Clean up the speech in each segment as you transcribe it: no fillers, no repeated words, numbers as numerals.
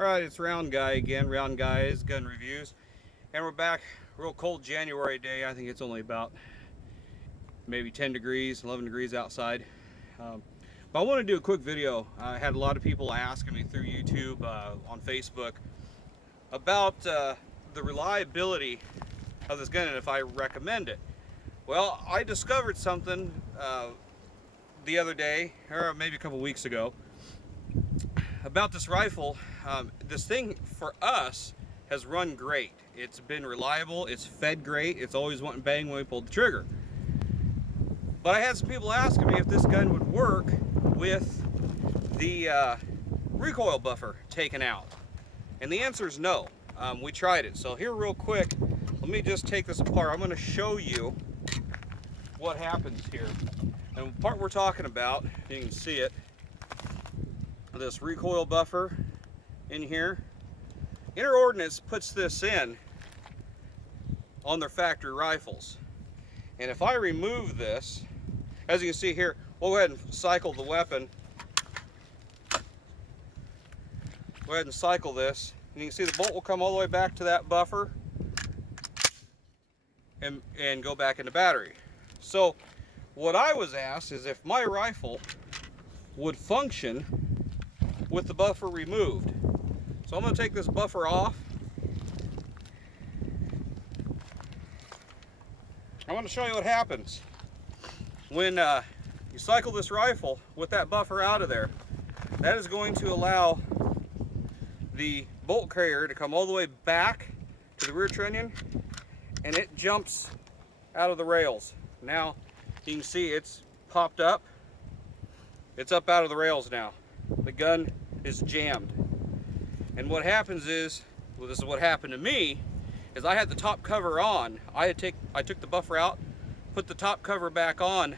Alright, it's Round Guy again, Round Guy's Gun Reviews. And we're back, real cold January day. I think it's only about maybe 10 degrees, 11 degrees outside. But I want to do a quick video. I had a lot of people asking me through YouTube, on Facebook, about the reliability of this gun and if I recommend it. Well, I discovered something the other day, or maybe a couple weeks ago, about this rifle. This thing for us has run great. It's been reliable, it's fed great, it's always went bang when we pulled the trigger. But I had some people asking me if this gun would work with the recoil buffer taken out. And the answer is no. We tried it. So here real quick, let me just take this apart. I'm going to show you what happens here. And the part we're talking about, you can see it, this recoil buffer in here. Ordnance puts this in on their factory rifles. And if I remove this, as you can see here, we'll go ahead and cycle the weapon. Go ahead and cycle this, and you can see the bolt will come all the way back to that buffer and go back into battery. So what I was asked is if my rifle would function with the buffer removed. So I'm going to take this buffer off. I want to show you what happens when you cycle this rifle with that buffer out of there. That is going to allow the bolt carrier to come all the way back to the rear trunnion, and it jumps out of the rails. Now you can see it's popped up. It's up out of the rails now. The gun is jammed. And what happens is, well, this is what happened to me, is I had the top cover on. I took the buffer out, put the top cover back on,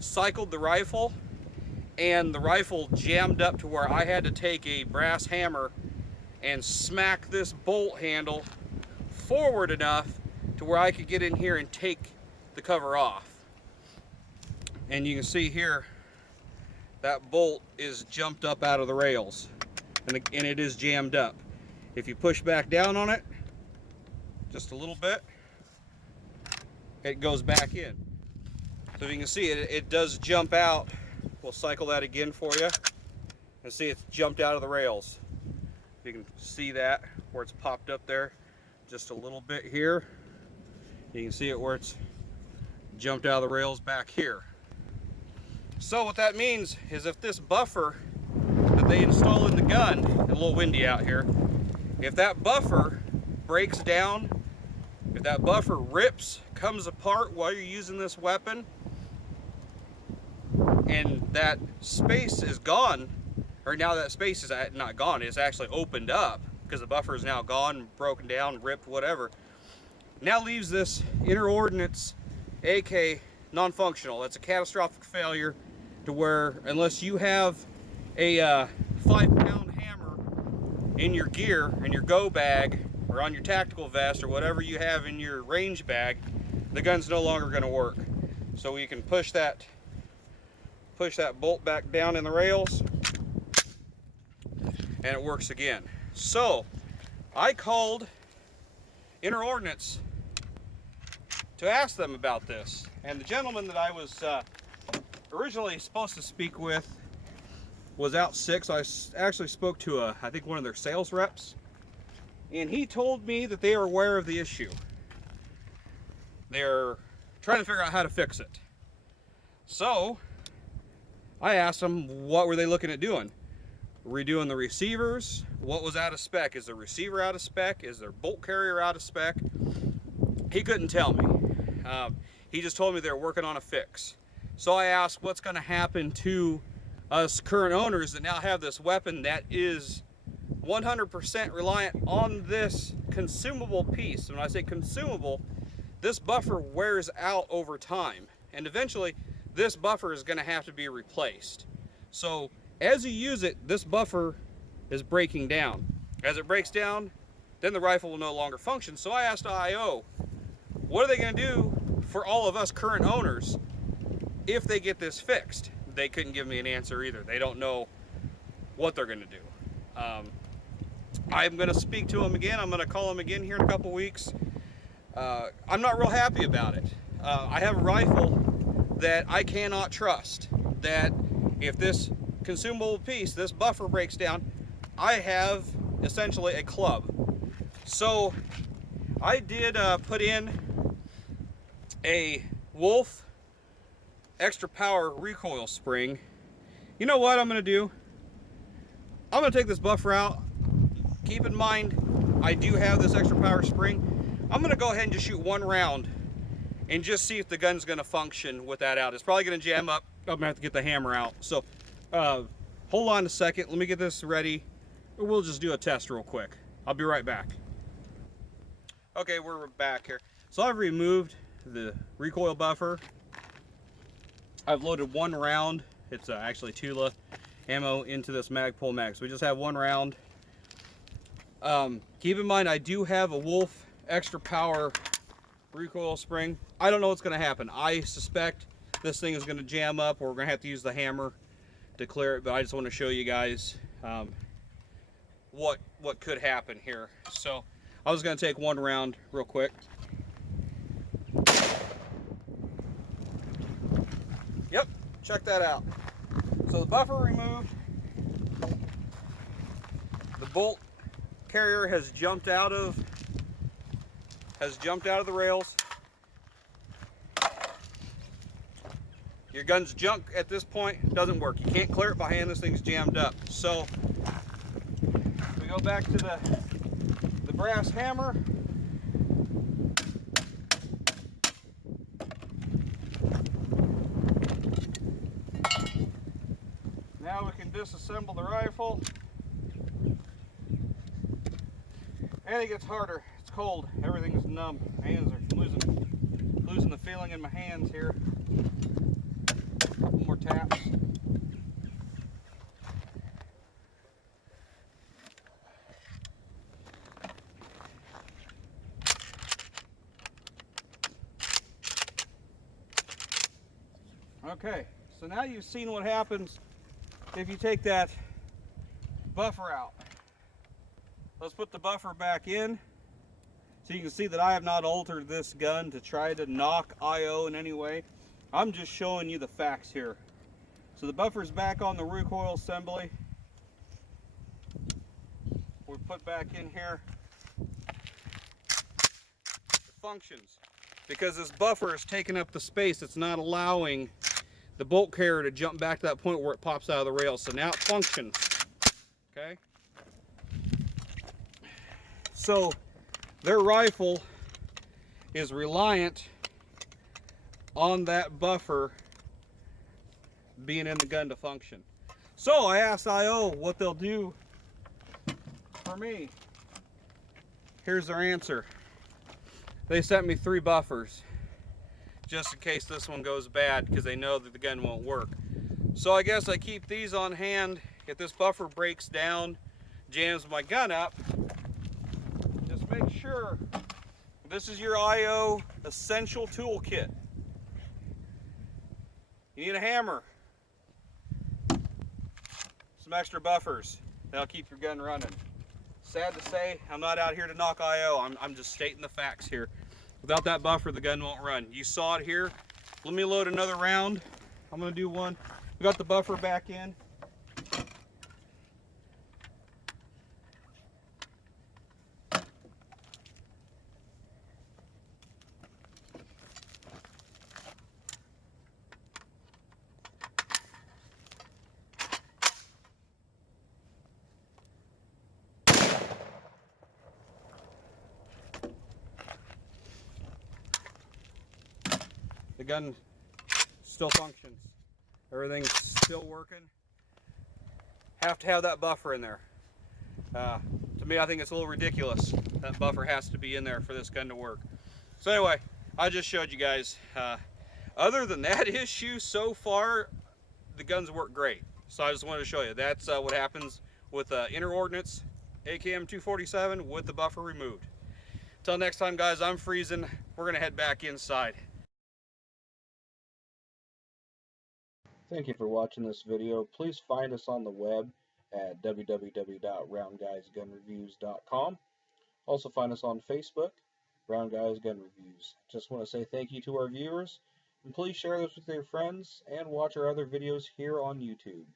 cycled the rifle, and the rifle jammed up to where I had to take a brass hammer and smack this bolt handle forward enough to where I could get in here and take the cover off. And you can see here, that bolt is jumped up out of the rails, and it is jammed up. If you push back down on it just a little bit, it goes back in. So you can see it does jump out. We'll cycle that again for you, and see it's jumped out of the rails. You can see that where it's popped up there just a little bit here. You can see it where it's jumped out of the rails back here. So what that means is if this buffer that they install in the gun, a little windy out here, if that buffer breaks down, if that buffer rips, comes apart while you're using this weapon, and that space is gone, or now that space is not gone, it's actually opened up because the buffer is now gone, broken down, ripped, whatever, now leaves this Ordnance AK non-functional. That's a catastrophic failure, to where unless you have a 5-pound hammer in your gear, in your go bag, or on your tactical vest, or whatever you have in your range bag, the gun's no longer going to work. So you can push that bolt back down in the rails, and it works again. So I called Ordnance to ask them about this, and the gentleman that I was originally supposed to speak with was out sick, so I actually spoke to I think one of their sales reps, and he told me that they are aware of the issue. They're trying to figure out how to fix it. So I asked them, what were they looking at doing? Redoing the receivers? What was out of spec? Is the receiver out of spec? Is their bolt carrier out of spec? He couldn't tell me. He just told me they're working on a fix. So I asked, what's going to happen to us current owners that now have this weapon that is 100% reliant on this consumable piece? When I say consumable, this buffer wears out over time, and eventually this buffer is going to have to be replaced. So as you use it, this buffer is breaking down. As it breaks down, then the rifle will no longer function. So I asked IO, what are they going to do for all of us current owners if they get this fixed? They couldn't give me an answer either. They don't know what they're going to do. I'm going to speak to him again. I'm going to call him again here in a couple weeks. I'm not real happy about it. I have a rifle that I cannot trust. That if this consumable piece, this buffer breaks down, I have essentially a club. So I did put in a Wolf extra power recoil spring. You know what I'm going to do? I'm going to take this buffer out. Keep in mind, I do have this extra power spring. I'm going to go ahead and just shoot one round and just see if the gun's going to function with that out. It's probably going to jam up. I'm going to have to get the hammer out. So hold on a second. Let me get this ready. We'll just do a test real quick. I'll be right back. Okay, we're back here. So I've removed the recoil buffer. I've loaded one round. It's actually Tula ammo into this Magpul mag. So we just have one round. Keep in mind, I do have a Wolf extra power recoil spring. I don't know what's going to happen. I suspect this thing is going to jam up, or we're going to have to use the hammer to clear it. But I just want to show you guys what could happen here. So I was going to take one round real quick. Yep, check that out. So the buffer removed. The bolt carrier has jumped out of the rails. Your gun's junk at this point. Doesn't work. You can't clear it by hand. This thing's jammed up. So we go back to the brass hammer. Now we can disassemble the rifle. And it gets harder. It's cold. Everything's numb. Hands are losing the feeling in my hands here. Couple more taps. Okay, so now you've seen what happens if you take that buffer out. Let's put the buffer back in so you can see that I have not altered this gun to try to knock IO in any way. I'm just showing you the facts here. So the buffer's back on the recoil assembly. We put back in here. It functions because this buffer is taking up the space. It's not allowing the bolt carrier to jump back to that point where it pops out of the rail. So now it functions. Okay. So their rifle is reliant on that buffer being in the gun to function. So I asked IO what they'll do for me. Here's their answer. They sent me 3 buffers just in case this one goes bad, because they know that the gun won't work. So I guess I keep these on hand. If this buffer breaks down, jams my gun up, just make sure this is your IO essential toolkit. You need a hammer, some extra buffers. That'll keep your gun running. Sad to say, I'm not out here to knock IO. I'm just stating the facts here. Without that buffer, the gun won't run. You saw it here. Let me load another round. I'm going to do one. We got the buffer back in. The gun still functions. Everything's still working. Have to have that buffer in there. To me, I think it's a little ridiculous. That buffer has to be in there for this gun to work. So anyway, I just showed you guys. Other than that issue so far, the guns work great. So I just wanted to show you. That's what happens with inner Ordnance AKM 247 with the buffer removed. Till next time, guys, I'm freezing. We're going to head back inside. Thank you for watching this video. Please find us on the web at www.roundguysgunreviews.com. Also find us on Facebook, Round Guys Gun Reviews. Just want to say thank you to our viewers, and please share this with your friends and watch our other videos here on YouTube.